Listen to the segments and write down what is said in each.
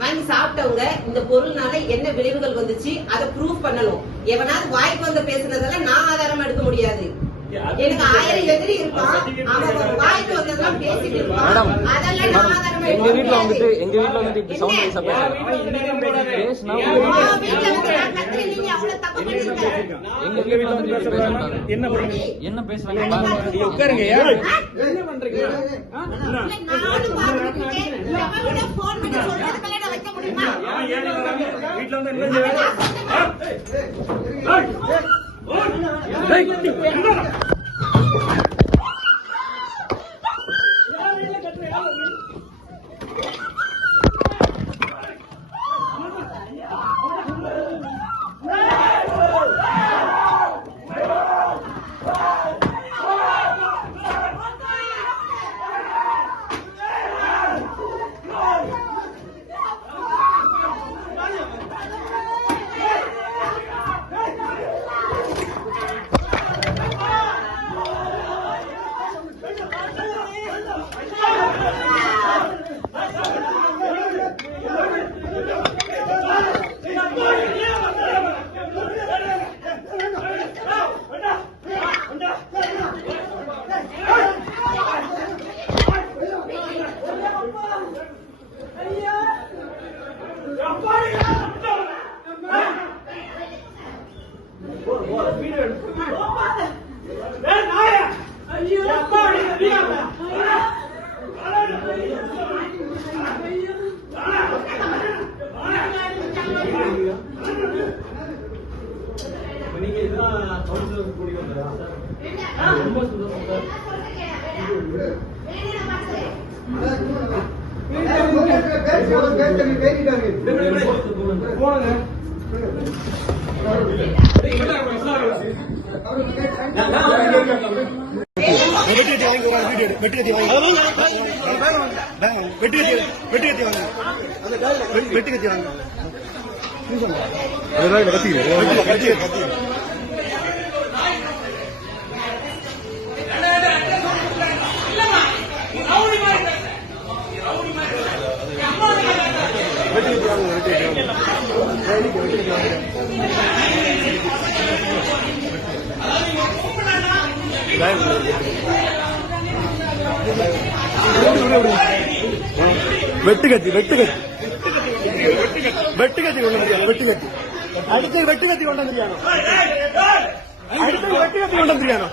வாங்கி சாப்பிட்டவங்க இந்த பொருள்னால என்ன விளைவுகள் வந்துச்சு அதை ப்ரூவ் பண்ணணும். எவனாவது வாய்க்கு வந்து பேசுனதெல்லாம் நான் ஆதாரமா எடுக்க முடியாது. எனக்கு 1000 எதிரி இருப்பான், அவன் வாய்க்கு வந்ததெல்லாம் பேசிட்டு இருப்பான், அதெல்லாம் நான் ஆதாரமா எடுக்க முடியாது. எங்க வீட்ல வந்து இப்படி சவுண்ட் வைஸா பேசுறாங்க. பேசினா நீங்க அவ்வளவு தப்பு பண்ணிருக்கீங்க. எங்க வீட்ல வந்து பேசுறாங்க. என்ன பேசுறாங்க பாருங்க. உட்காருங்க. என்ன பண்றீங்க? நானும் பாத்துட்டு இருக்கேன். எவனோட போன் பண்ணி சொல்றதுக்கு நான் வைக்க முடியுமா? வீட்ல வந்து என்ன வெட்டுக்கத்தி கொண்டு முடியாது. வெட்டுக்கத்தி அடுத்து வெட்டுக்கத்தி கொண்டு வந்துருக்கானோ. அடுத்து வெட்டுக்கத்தி கொண்டு வந்துருக்கானோ.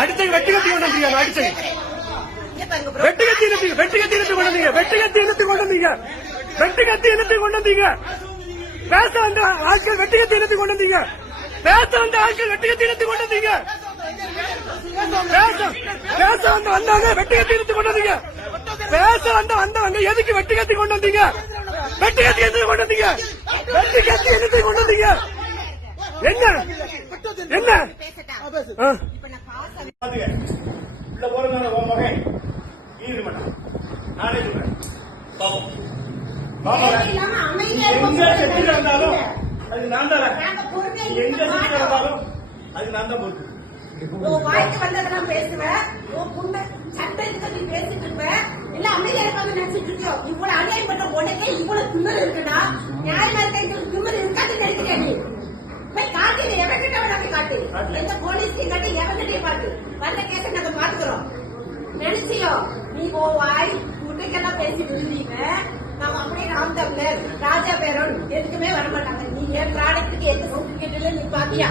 அடுத்து வெட்டுக்கத்தி கொண்டு வந்துருக்கானோ. அடுத்து வெட்டுக்கத்தி இனத்தை கொண்டு வந்தீங்க. வெட்டுக்கத்தி இனத்தை கொண்டு வந்தீங்க. வெட்டுக்கத்தி இனத்தை கொண்டு வந்தீங்க. பேச வந்த ஆட்கள் வெட்டுக்கத்தி இனத்தை கொண்டு வந்தீங்க. பேச வந்த ஆட்கள் வெட்டுக்கத்தி இனத்தை கொண்டு வந்தீங்க. பேச வந்தவங்க வெட்டுக்கத்தி இனத்தை கொண்டு வந்தீங்க. பேச வந்தவங்க எதுக்கு வெட்டுக்கத்தி கொண்டு வந்தீங்க? வெட்டுக்கத்தி எதுக்கு கொண்டு வந்தீங்க? வெட்டுக்கத்தி எதுக்கு கொண்டு வந்தீங்க? என்ன என்ன அது நான் தான் எங்க இருந்தாலும் அது நான் தான் பொறுத்து. வாய்க்கு வந்ததெல்லாம் பேசுவேன், சட்டத்துக்கு நீ பேசிட்டு இருப்பேன், இல்ல அமைதியா இருக்காங்க நினைச்சிட்டு இருக்கியோ. இவ்வளவு அநியாயம் பண்ண உடனே இவ்வளவு திமிர் இருக்குன்னா நியாயமா இருக்க திமிர் இருக்காது நினைக்கிறேன். நீ போய் காட்டு, எவன்கிட்ட போய் காட்டு, எந்த போலீஸ்க்கு காட்டு, எவன்கிட்டயே காட்டு. வந்த கேஸை நாங்க பாத்துக்கிறோம். நினைச்சியோ நீ வாய் குட்டைக்கெல்லாம் பேசி விழுந்தீங்க. நாம அப்படியே ராம் தமிழர், ராஜா பேரோன் எதுக்குமே வரமாட்டாங்க. நீ என் ப்ராடக்ட்டுக்கு எந்த சர்டிபிகேட்ல நீ பாத்தியா?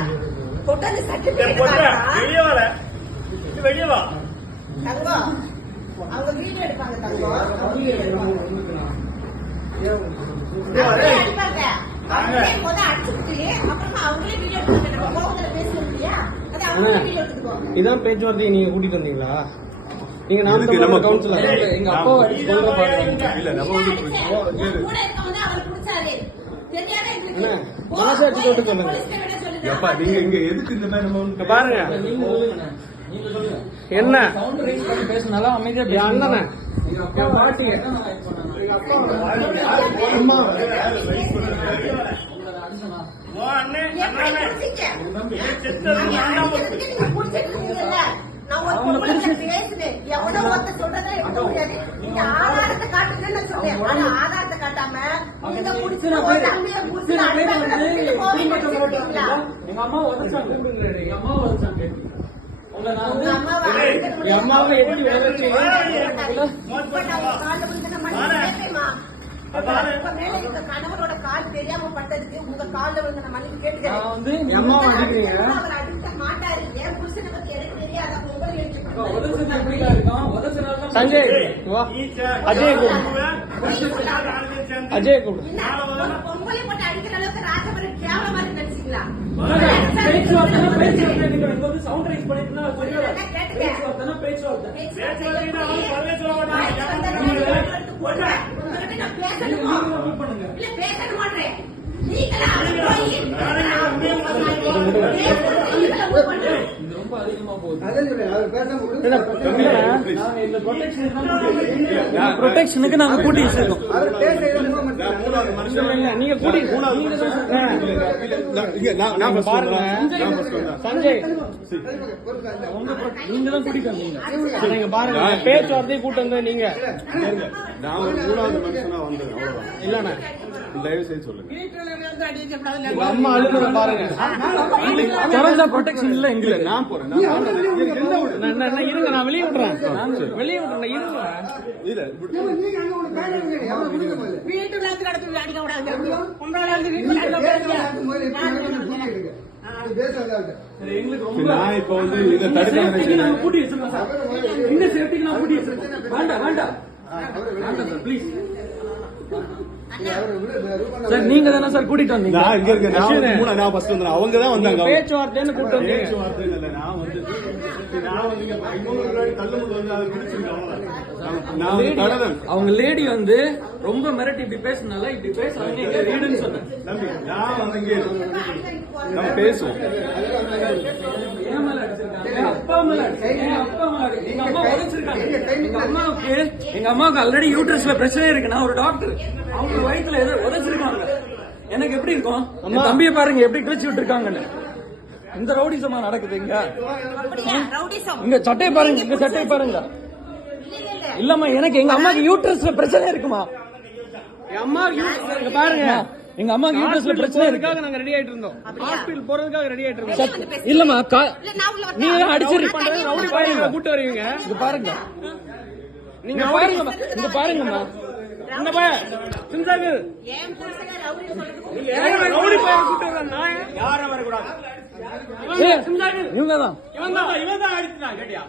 கொண்டாந்து சர்டிபிகேட் வெளியே வா தங்கம். அவங்க வீடியோ எடுப்பாங்க தங்கம். இதான் பேச்சுவார்த்தை நீங்க கூட்டிட்டு வந்தீங்களா? நீங்க நம்ம கவுன்சிலர் எங்க அப்பா மனசாட்சி போட்டு சொல்லுங்க. நீங்க இங்க எதுக்கு இந்த மாதிரி பாருங்க என்ன பேசினாலும் அமைதியா அண்ணன பாட்டிங்க நான் ஒரு பொம்பளை பேசுனேன். எவனோ ஒருத்தர் சொல்றதை எடுக்க முடியாது. நீங்க ஆதாரத்தை காட்டுங்கன்னு நான் சொன்னேன். ஆனா ஆதாரத்தை காட்டாம நீங்க முடிச்சு ஒரு தம்பியை முடிச்சு அனுப்பிட்டு போவீங்களா? எங்க அம்மா உதச்சாங்க, எங்க அம்மா உதச்சாங்க. உங்களை நான் வந்து உங்க அம்மாவை அடிக்கணும். என் அம்மாவை எப்படி உதச்சீங்க? இப்ப நான் உங்க கால்ல விழுந்து நான் மன்னிப்பு கேட்பேன்மா. உங்க மேல இருக்க கணவரோட கால் தெரியாம பட்டதுக்கு உங்க கால்ல விழுந்து நான் மன்னிப்பு கேட்டுக்கிறேன். நான் வந்து என் அம்மாவை அடிக்கிறீங்க. அவர் அடிக்க மாட்டாரு. என் புருஷனை பத்தி எனக்கு தெரியாது. அப்ப உங்களை எடுத்துக்கணும். உதச்சது எப்படியா இருக்கும்? உதச்சனால தான் சஞ்சய் வா. அஜய் கூப்பிடு. அஜய் கூப்பிடு. என்ன, ஒரு பொம்பளை போட்டு அடிக்கிற அளவுக்கு ராஜபுரம் கேவலமா இருக்கு நினைச்சீங்களா? பேச்சுவார்த்தை இங்க வந்து சவுண்ட் ரைஸ் பண்ணிட்டு தான் பேச்சுவார்த்தை பேச்சுவார்த்தை. இது ரொம்ப அதிகமா போகுது. ப்ரொடெக்ஷனுக்கு நாங்க கூட்டி வச்சிருக்கோம். நீங்க கூட்டி பாருங்க சஞ்சய், நீங்க தான் கூட்டிட்டு வந்தீங்க. நீங்க பாருங்க பேச்சுவார்த்தையை கூட்டு வந்த நீங்க நான் ஒரு மூணாவது மனுஷனா வந்தேன், அவ்வளவுதான். இல்லண்ணா. தயவு செய்து சொல்லுங்க. உங்க அம்மா அழுகுறத பாருங்க. குறைஞ்ச ப்ரொடெக்ஷன் இல்ல எங்களுக்கு. நான் போறேன், நான் இருங்க, நான் வெளியே விடுறேன். வெளியே விடுறேன், இருங்க. இல்ல வீட்டுல இருந்து நடத்தி அடிக்க கூடாது. பொம்பளை இருந்து வீட்டுல எங்களுக்கு ரொம்ப நான் இப்ப வந்து இதை தடுக்க நாங்க கூட்டி வச்சிருக்கோம் சார். இந்த சேஃப்டிக்கு நான் கூட்டி வச்சிருக்கேன். வேண்டாம் வேண்டாம் வேண்டாம் சார், ப்ளீஸ் சார். நீங்க தானே சார் கூட்டிட்டு வந்தீங்க? நான் இங்க இருக்கேன். நான் வந்து நான் ஃபர்ஸ்ட் வந்தேன், அவங்க தான் வந்தாங்க. பேச்சுவார்த்தைன்னு கூட்டு வந்தீங்க. பேச்சுவார்த்தை இல்ல, நான் வந்து இன்னொரு முன்னாடி தள்ளுமுள்ள வந்து அதை பிடிச்சிருக்கேன், அவ்வளவுதான். நான் வந்து தடவை அவங்க லேடி வந்து ரொம்ப மிரட்டி இப்படி பேசினால இப்படி பேசுறாங்க, எங்க வீடுன்னு சொன்னேன். தம்பி, நான் வந்து இங்கே நம்ம பேசுவோம். என் மேல அடிச்சிருக்காங்க, அப்பா மேல அடிச்சிருக்காங்க, அப்பா மேல அடிச்சிருக்காங்க, எங்க அம்மா உடைச்சிருக்காங்க. எங்க அம்மாவுக்கு ஆல்ரெடி யூட்ரஸ்ல பிரச்சனை இருக்கு. நான் ஒரு டாக்டர். அவங்க வயித்துல ஏதோ உடைச்சிருக்காங்க. எனக்கு எப்படி இருக்கும்? என் தம்பியை பாருங்க எப்படி கிழிச்சு விட்டுருக்காங்கன்னு. இந்த ரவுடிசமா நடக்குது இங்க. இங்க சட்டையை பாருங்க, இங்க சட்டையை பாருங்க. இல்லம்மா, எனக்கு எங்க அம்மாக்கு யூட்ரஸ்ல பிரச்சனை இருக்குமா? என் அம்மா பாருங்க, எங்க அம்மாக்கு யூட்ரஸ்ல பிரச்சனை இருக்கு. நாங்க ரெடி ஆயிட்டு இருந்தோம். ஹாஸ்பிடல் போறதுக்காக ரெடி ஆயிட்டு இருக்கோம். இல்லம்மா, நீங்க அடிச்சு ரவுடி பாருங்க, கூட்டு வருவீங்க. இங்க பாருங்க, நீங்க பாருங்கம்மா, இங்க பாருங்கம்மா. இந்த பையன் சிந்தாக்கு ரவுடி பையன் கூட்டு வர நான் யாரும் வரக்கூடாது. இவங்க தான் இவன் தான் அடிச்சான். கேட்டியா?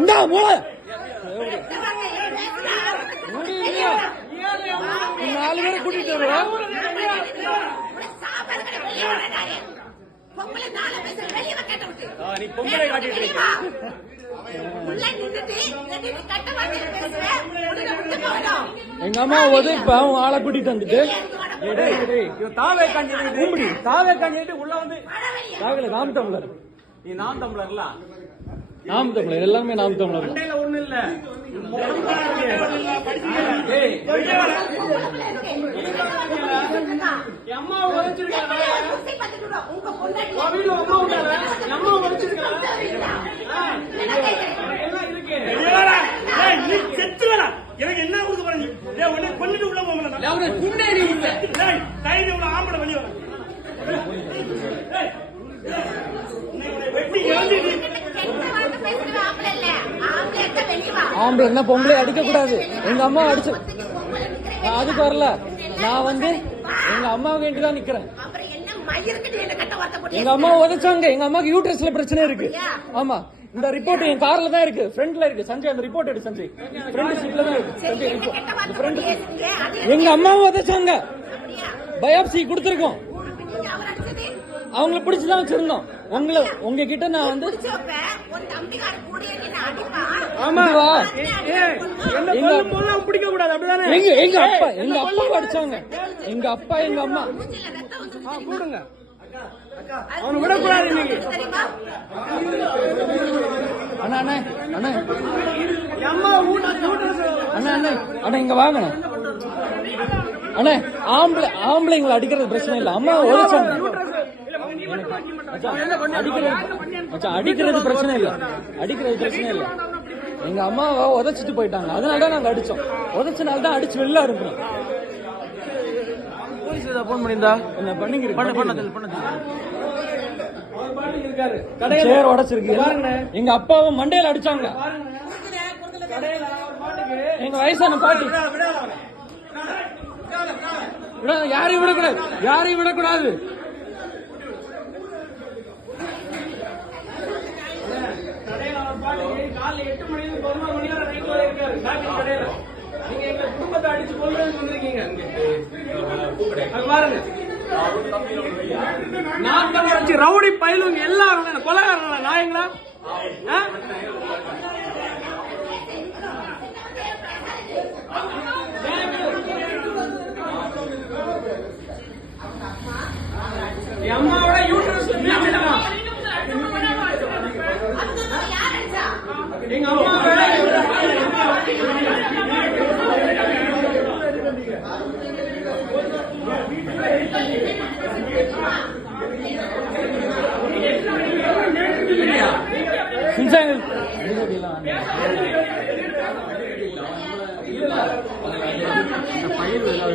இந்த மூளை 4 பேரை கூட்டிட்டு வருவோம். நீ பொம்பளை காட்டிட்டு இருக்க. எங்க அம்மா இப்ப அவங்க ஆளை கூட்டிட்டு வந்துட்டு தாவே கண்டிட்டு தாவே கண்டிட்டு உள்ள வந்து நாம் தமிழர், நீ நான் தமிழர்ல நாம் தமிழர், எல்லாமே நாம் தமிழர். ஒண்ணு இல்ல. அம்மா உழைச்சிருக்காங்க, அம்மா உழைச்சிருக்காங்க. எனக்கு என்ன கொடுக்க போறீங்க? கொண்டுட்டு உள்ள போங்க. குண்டேடி உள்ள கைது உள்ள ஆம்பளை வெளியே வெட்டி ஆம்பளை என்ன பொம்பளை அடிக்க கூடாது. எங்க அம்மா அடிச்சு நான் அதுக்கு வரல. நான் வந்து எங்க அம்மா வேண்டி தான் நிக்கிறேன். எங்க அம்மா உதைச்சாங்க. எங்க அம்மாக்கு யூட்ரஸ்ல பிரச்சனை இருக்கு. ஆமா, இந்த ரிப்போர்ட் என் கார்ல தான் இருக்கு, ஃப்ரண்ட்ல இருக்கு. சஞ்சய், அந்த ரிப்போர்ட் எடு சஞ்சய். ஃப்ரண்ட் சீட்ல தான் இருக்கு சஞ்சய். எங்க அம்மா உதைச்சாங்க, பயாப்சி கொடுத்திருக்கோம். அவங்கள பிடிச்சுதான் வச்சிருந்தோம். உங்ககிட்ட நான் வந்து பிடிக்க கூடாது, அப்படிதானே? எங்க அப்பா அடிச்சாங்க. எங்க அப்பா எங்க அம்மா கூடுங்க, அவனை விடக்கூடாது இன்னைக்கு. அண்ணா அண்ணா அண்ணா அம்மா அண்ணா அண்ணா அண்ணா இங்க வாங்க அண்ணா. ஆம்பளைங்களை அடிக்கிறது பிரச்சனை இல்ல. அம்மா உழைச்சாங்க. அடிக்கிறது பிரச்சனை இல்ல, அடிக்கிறது பிரச்சனை இல்ல. எங்க அம்மாவை உதைச்சிட்டு போயிட்டாங்க, அதனாலதான் நாங்க அடிச்சோம். உதைச்சனால்தான் அடிச்சு வெளில இருக்கணும். போலீஸ் போன் பண்ணிருந்தா சேர் உடைச்சிருக்கு. எங்க அப்பாவை மண்டையில அடிச்சாங்க. எங்க வயசான பாட்டி யாரையும் விடக்கூடாது, யாரையும் விடக்கூடாது. காலைல 8 மணிலிருந்து 11 மணி நேரம் நைட் வரை இருக்காரு கடையில. நீங்க எங்க குடும்பத்தை அடிச்சு கொல்றதுன்னு வந்திருக்கீங்க. பாருங்க, நாட்கள் வச்சு ரவுடி பயிலுங்க எல்லாரும் கொலைகாரங்களா நாயங்களா? அம்மாவோட யூட்ரஸ் எங்க அம்மா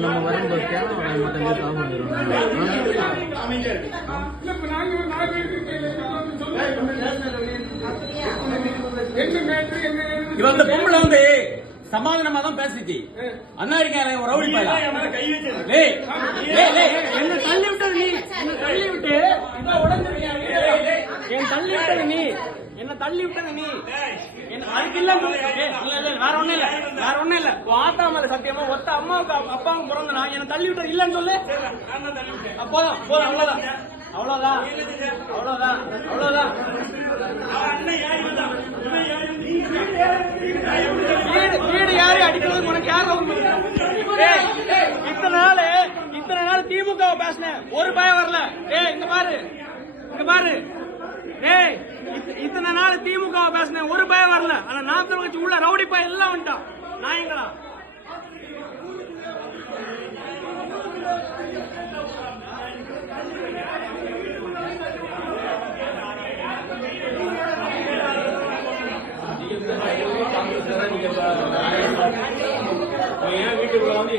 நம்ம வரும்போது இவ அந்த பொம்பளை வந்து சமாதானமா தான் பேசிச்சு. அண்ணா இருக்காரு ரவுடி பையன் என்ன தள்ளி விட்டது நீ, என்ன தள்ளி விட்டு என் தள்ளி விட்டது நீ, என்ன தள்ளி விட்டது நீ. அதுக்கு இல்ல வேற ஒண்ணும் இல்ல, வேற ஒண்ணும் இல்ல. ஆத்தா மேல சத்தியமா ஒத்த அம்மாவுக்கு அப்பாவுக்கு பிறந்தனா என்ன தள்ளி விட்டது இல்லன்னு சொல்லு. போதும் போதும், அவ்வளவுதான் அவ்வளவுதான் அவ்வளவுதான் அவ்வளவுதான். வீடு யாரு அடிக்கிறது உனக்கு யாரு? இத்தனை நாள் திமுக பேசினேன், ஒரு பயம் வரல. இங்க பாரு, இங்க பாரு. இத்தனை நாள் திமுக பேசினேன், ஒரு பயம் வரல. ஆனா நாத்தம் வச்சு உள்ள ரவுடி பையன் எல்லாம் வந்துட்டான் நாயங்களா. வீட்டுக்குள்ள வந்து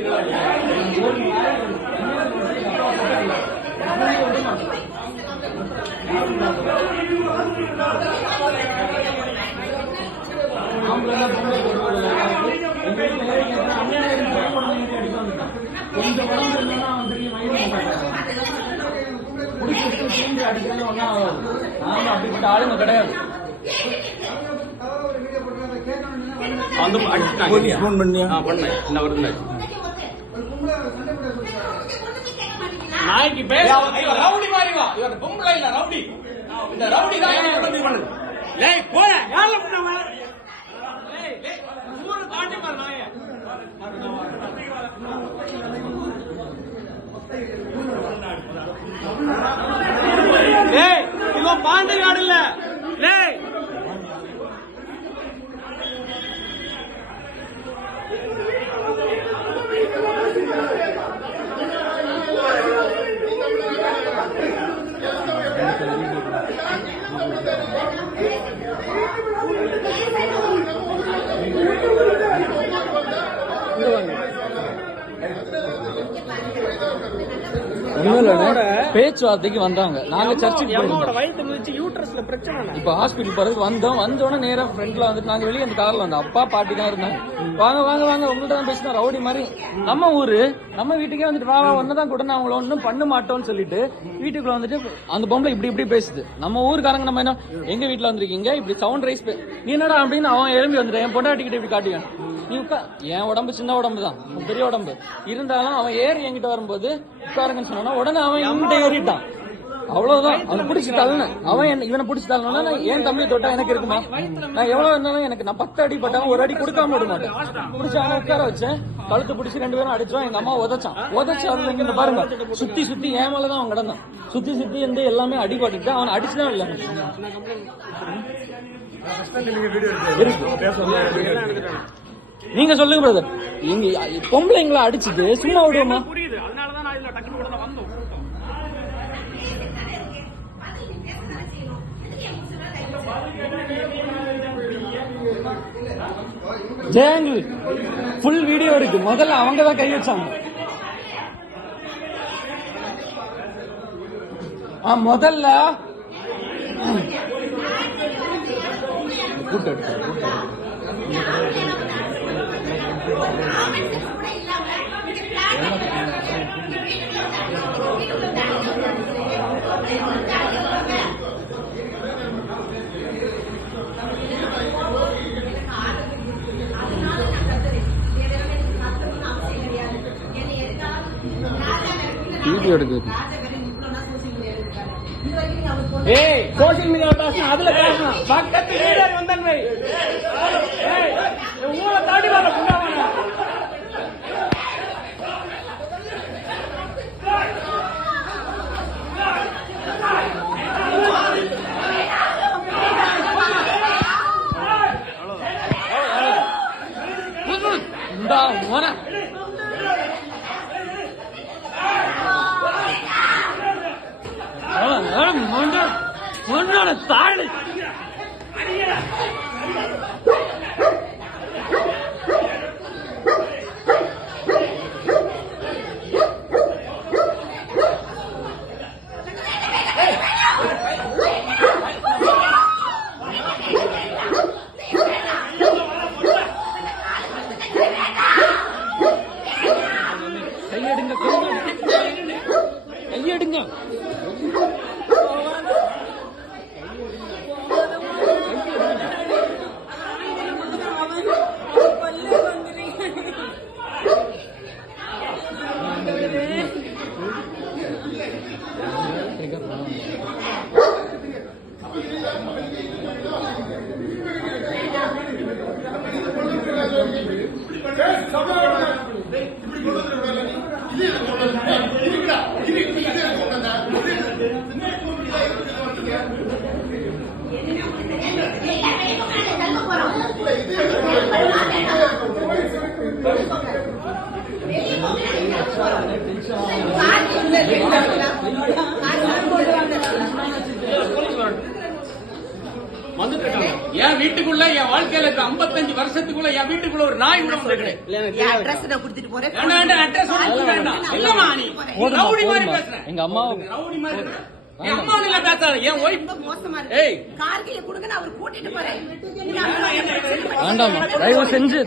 அப்படிப்பட்ட ஆளுங்க கிடையாது. போன் பண்ணியா? பண்ணேன். என்ன வருது நாய்க்கு பேச ரவுடி மாதிரி வா. இவன் பொம்பளை இல்ல, ரவுடி. இந்த ரவுடி தான் போல யாரில் ஊரை தாண்டி பாரு நாய. இவன் பாண்டிகாடு இல்ல. பேச்சுவார்த்தைக்கு வந்தாங்க. நாங்க சர்ச்சுக்கு இப்ப ஹாஸ்பிட்டல் போறதுக்கு வந்தோம். வந்தோடனே நேரா ஃப்ரெண்ட்ல வந்துட்டு நாங்க வெளியே அந்த கார்ல வந்தோம். அப்பா பாட்டி தான் இருந்தாங்க. வாங்க வாங்க வாங்க, உங்கள்ட்ட தான் பேசினா ரவுடி மாதிரி. நம்ம ஊரு நம்ம வீட்டுக்கே வந்துட்டு வா ஒன்னதான் கூட நான் அவங்கள ஒன்னும் பண்ண மாட்டோம்னு சொல்லிட்டு வீட்டுக்குள்ள வந்துட்டு அந்த பொம்பளை இப்படி இப்படி பேசுது. நம்ம ஊருக்காரங்க நம்ம என்ன எங்க வீட்டுல வந்திருக்கீங்க இப்படி சவுண்ட் ரைஸ் நீ என்னடா அப்படின்னு அவன் எழும்பி வந்துட்டு என் பொண்டாட்டிக்கிட்ட இப்படி காட்டிக்கான். நீ என் உடம்பு சின்ன உடம்பு தான், பெரிய உடம்பு இருந்தாலும் அவன் ஏறி என்கிட்ட வரும்போது உட்காருங்கன்னு சொன்னா உடனே அவன் என்கிட்ட ஏறிட்டான். அவ்வளவுதான். அவனை பிடிச்சி தள்ளன. அவன் இவனை பிடிச்சி தள்ளனா என் தம்பியை தொட்டா எனக்கு இருக்குமா? நான் எவ்வளவு இருந்தாலும் எனக்கு நான் 10 அடி பட்டாலும் ஒரு அடி கொடுக்காம விட மாட்டேன். பிடிச்சி அவனை உட்கார வச்சேன். கழுத்து பிடிச்சி 2 பேரும் அடிச்சோம். எங்க அம்மா உதச்சான். அதுல இங்க பாருங்க சுத்தி சுத்தி ஏன் மேலதான் அவன் கிடந்தான். சுத்தி சுத்தி இருந்து எல்லாமே அடிபட்டு அவன் அடிச்சுதான் இல்ல. நீங்க சொல்லுங்க பிரதர், இங்க பொம்பளைங்களை அடிச்சுட்டு சும்மா விடுவோமா? ஜெயங்கள் ஃபுல் வீடியோ இருக்கு. முதல்ல அவங்க தான் கை வச்சாங்க. முதல்ல கூட்டு வீடியோ எடுக்குது. ஏய் சோசியல் மீடியா பேசணும், அதுல பேசணும். பக்கத்து லீடர் வந்தன்மை ஊரை தாண்டி வர புண்ணாவான தாழ் கையெடுங்க கையெடுங்க. என் வீட்டுக்குள்ள என் வாழ்க்கையில 55 வருஷத்துக்குள்ள என் வீட்டுக்குள்ள ஒரு நாய் கூட வந்து எங்க அம்மா ரவுடி மாதிரி என் அம்மா இல்ல பேசாத என் ஒய்ஃப் வேண்டாம். தயவு செஞ்சு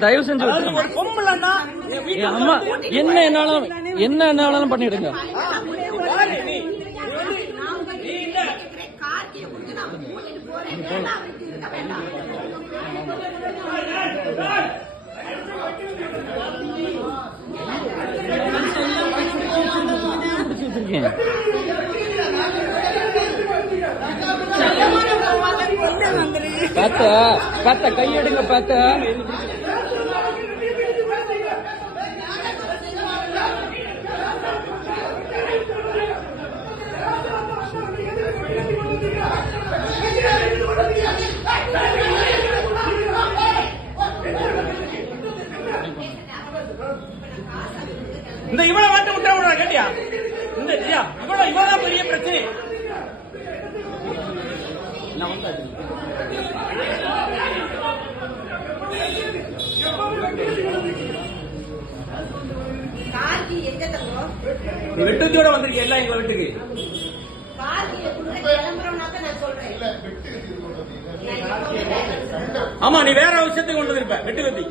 அம்மா என்ன என்னாலும் பண்ணிடுங்க. பாத்த கையெடுங்க பாத்த. இந்த இவளை மட்டும் விட்டா விடுறா கேட்டியா? இந்த இவதான் பெரிய பிரச்சனை. வெட்டுத்தியோட வந்திருக்கீங்க எல்லாம் எங்க வீட்டுக்கு. ஆமா நீ வேற விஷயத்துக்கு கொண்டு வந்திருப்ப வெட்டு கத்தி.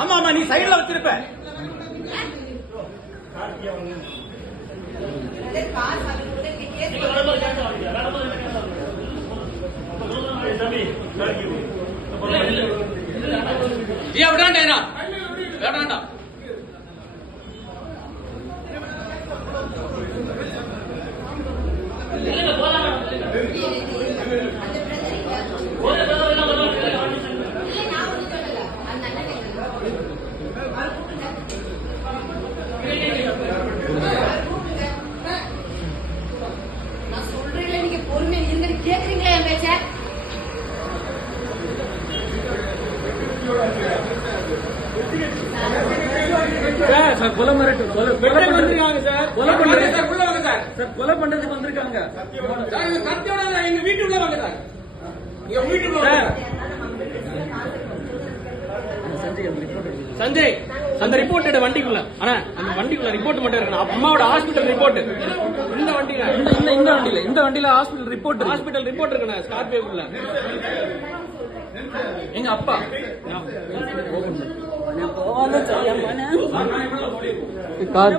ஆமா ஆமா நீ சைடுல வச்சிருப்ப. விடாண்டா வேண்டாண்டா. கொலை மிரட்டு கொலை பண்றதுக்கு வந்திருக்காங்க. எங்க வீட்டுக்குள்ள வாங்க சார். சஞ்சய் அந்த ரிப்போர்ட் வண்டிக்குள்ள ஆனா அந்த வண்டிக்குள்ள ரிப்போர்ட் மட்டும் இருக்கணும். அம்மாவோட ஹாஸ்பிட்டல் ரிப்போர்ட் இந்த வண்டியில இந்த வண்டியில ஹாஸ்பிட்டல் ரிப்போர்ட் இருக்கணும். ஸ்கார்பியோக்குள்ள எங்க அப்பா சார்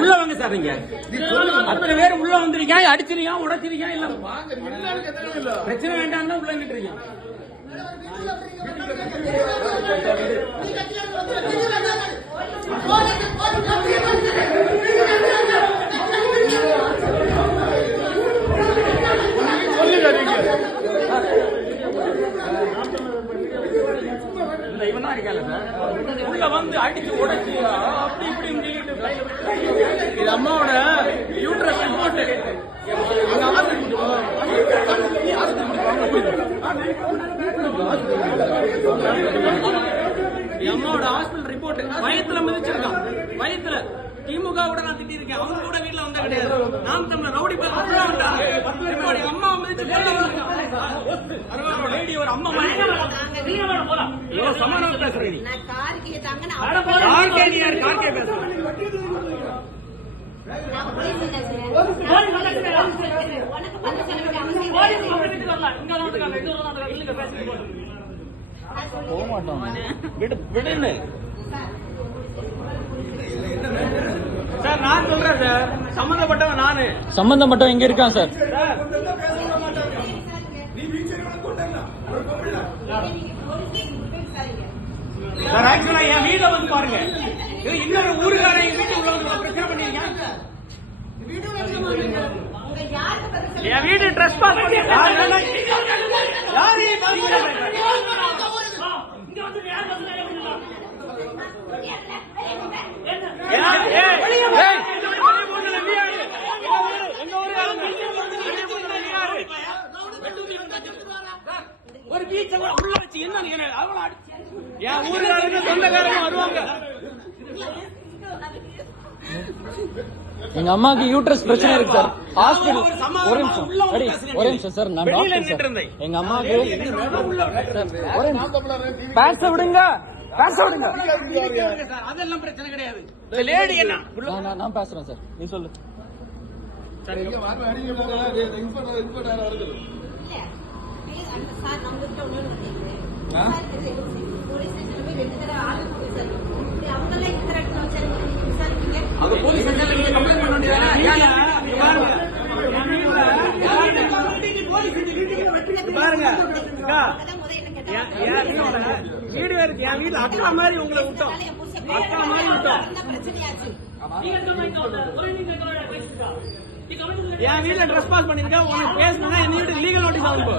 உள்ள வாங்க சார். நீங்க அத்தனை பேர் உள்ள வந்திருக்கீங்க, அடிச்சிருக்கீங்க, உடைச்சிருக்கீங்க. இல்ல பிரச்சனை வேண்டாம்னா உள்ள நின்றுறீங்க. இவன் தான் இருக்கால சார். உள்ள வந்து அடிச்சு உடைச்சு அப்படி இப்படி இது அம்மாவோட யூட்ரஸ் ரிப்போர்ட். அம்மாவோட ஹாஸ்பிட்டல் ரிப்போர்ட். வயத்துல மிதிச்சிருக்கான். வயத்துல திமுக கூட நான் திட்டிருக்கேன். அவங்க கூட வீட்டுல வந்தா கிடையாது. நாம் தமிழர் ரவுடி பேர் அம்மா மிதிச்சு ஒரு அம்மா சமாதானம் பேசுறேன். விடுன்னு சார் நான் சொல்றேன் சார். சம்பந்தப்பட்டவன் நானு. சம்பந்தப்பட்டவன் இங்க இருக்கான் சார். சார் ஆக்சுவலா என் வீட்டை வந்து பாருங்க. இன்னொரு ஊருக்காரன் எங்க வீட்டு உள்ள வந்து பிரச்சனை பண்ணிருக்கேன். என் வீடு ட்ரெஸ் பாஸ் பண்ணி ஒரு பீச்ச கூட உள்ள வச்சு என்ன என் ஊருக்காரங்க சொந்தக்காரங்க வருவாங்க. எங்க அம்மாக்கு யூட்ரஸ் பிரச்சனை இருக்கு சார். ஹாஸ்பிடல் ஒரு நிமிஷம் சார். நான் டாக்டர் சார். எங்க அம்மாக்கு பேச விடுங்க. அதெல்லாம் பிரச்சனை கிடையாது. லேடி என்ன நான் பேசுறேன் சார். நீ சொல்லு. அது போலீஸ் கம்ப்ளைண்ட் பண்ண வேண்டியதானே? பாருங்க வீடு இருக்கு. என் வீட்டுல அக்கா மாதிரி உங்களை விட்டோம். அக்கா மாதிரி விட்டோம். என் வீட்டுல ட்ரெஸ் பாஸ் பண்ணிருக்கேன். உனக்கு பேசணும்னா என் வீட்டு லீகல் நோட்டீஸ் ஆகும்.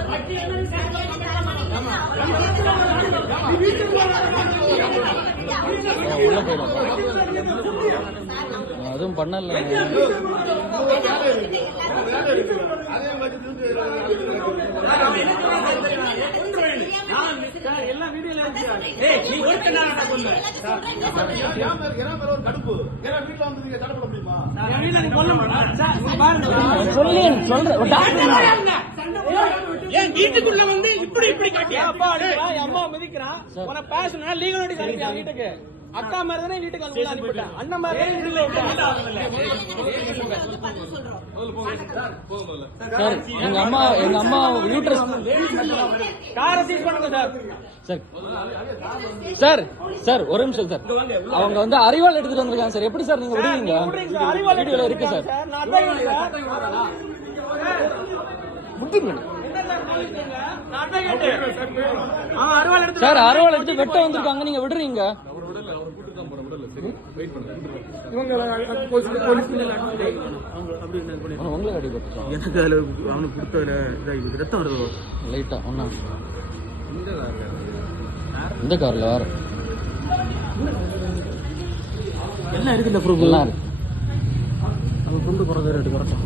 உள்ள போயிடும். அதுவும் பண்ணல. எல்லாம் வீடியோல நீ ஒருத்த நான் சொல்லுவேன். என் வீட்டுக்குள்ள வந்து இப்படி இப்படி காட்டியா? அப்பா அம்மா மிதிக்கிறான். உனக்கு பேசணும் லீகல் நோட்டீஸ் அனுப்பியா வீட்டுக்கு. அக்கா மாதிரி தானே வீட்டுக்கு வந்து அனுப்பிட்டேன். அண்ணன் மாதிரி தானே வீட்டுல சார். எங்க அம்மா யூட்ரஸ் காரை சீஸ் பண்ணுங்க சார். சார் சார் ஒரு நிமிஷம் சார். அவங்க வந்து அறிவாள் எடுத்துட்டு வந்திருக்காங்க சார். எப்படி சார் நீங்க விடுவீங்க? வீடியோல இருக்கு சார். சார் அறுவாள் எடுத்து வெட்ட வந்திருக்காங்க. நீங்க விடுறீங்க? உங்களுக்கு அடிபட்டு எனக்கு அதுல அவனுக்கு கொடுத்ததுல ரத்தம் வருது லைட்டா. ஒன்னா இந்த கார்ல வேற எல்லாம் இருக்கு. இந்த ப்ரூஃப் எல்லாம் இருக்கு. அவங்க கொண்டு போறது ரெண்டு கரெக்டா.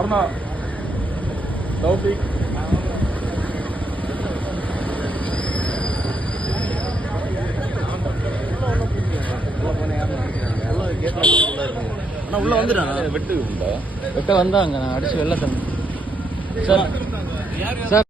அருணா தௌபிக் உள்ள வந்துடுறாங்க வெட்டு வெட்ட வந்தாங்க நான் அடிச்சு வெளில தந்தேன் சார்